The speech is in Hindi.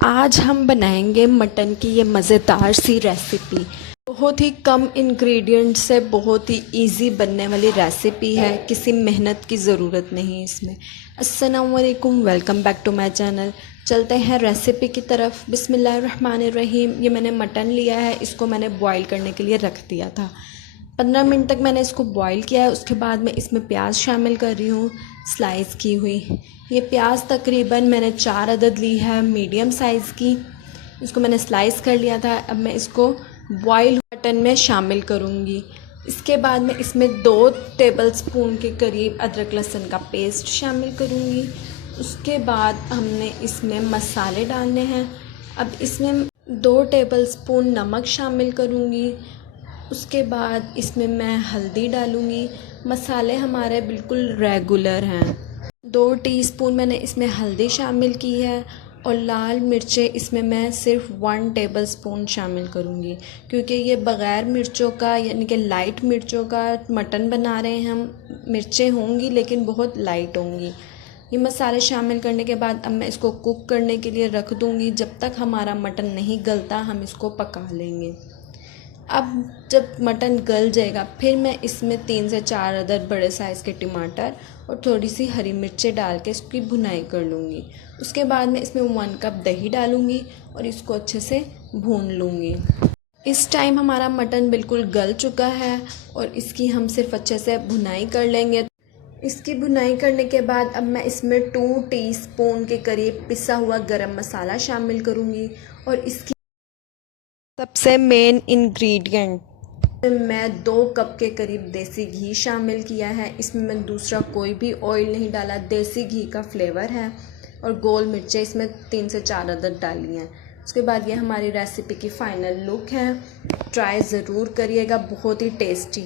आज हम बनाएंगे मटन की ये मज़ेदार सी रेसिपी। बहुत ही कम इंग्रेडिएंट से बहुत ही इजी बनने वाली रेसिपी है। किसी मेहनत की ज़रूरत नहीं इसमें। अस्सलाम वालेकुम, welcome back to my channel. चलते हैं रेसिपी की तरफ। बिस्मिल्लाहिर्रहमानिर्रहीम। ये मैंने मटन लिया है, इसको मैंने बॉईल करने के लिए रख दिया था। 15 मिनट तक मैंने इसको बॉईल किया है। उसके बाद मैं इसमें प्याज शामिल कर रही हूँ, स्लाइस की हुई। ये प्याज तकरीबन मैंने 4 अदद ली है, मीडियम साइज़ की। इसको मैंने स्लाइस कर लिया था। अब मैं इसको बॉईल मटन में शामिल करूँगी। इसके बाद मैं इसमें 2 टेबलस्पून के करीब अदरक लहसुन का पेस्ट शामिल करूँगी। उसके बाद हमने इसमें मसाले डालने हैं। अब इसमें 2 टेबलस्पून नमक शामिल करूँगी। उसके बाद इसमें मैं हल्दी डालूँगी। मसाले हमारे बिल्कुल रेगुलर हैं। 2 टीस्पून मैंने इसमें हल्दी शामिल की है और लाल मिर्चें इसमें मैं सिर्फ 1 टेबलस्पून शामिल करूँगी, क्योंकि ये बग़ैर मिर्चों का यानी कि लाइट मिर्चों का मटन बना रहे हैं हम। मिर्चें होंगी लेकिन बहुत लाइट होंगी। ये मसाले शामिल करने के बाद अब मैं इसको कुक करने के लिए रख दूँगी। जब तक हमारा मटन नहीं गलता हम इसको पका लेंगे। अब जब मटन गल जाएगा फिर मैं इसमें 3 से 4 अदद बड़े साइज़ के टमाटर और थोड़ी सी हरी मिर्चें डाल के इसकी भुनाई कर लूँगी। उसके बाद मैं इसमें 1 कप दही डालूँगी और इसको अच्छे से भून लूँगी। इस टाइम हमारा मटन बिल्कुल गल चुका है और इसकी हम सिर्फ अच्छे से भुनाई कर लेंगे। इसकी भुनाई करने के बाद अब मैं इसमें 2 टीस्पून के करीब पिसा हुआ गरम मसाला शामिल करूँगी और इसकी सबसे मेन इंग्रेडिएंट मैं 2 कप के करीब देसी घी शामिल किया है। इसमें मैं दूसरा कोई भी ऑयल नहीं डाला, देसी घी का फ्लेवर है। और गोल मिर्चें इसमें 3 से 4 अदद डाली हैं। उसके बाद ये हमारी रेसिपी की फ़ाइनल लुक है। ट्राई ज़रूर करिएगा, बहुत ही टेस्टी।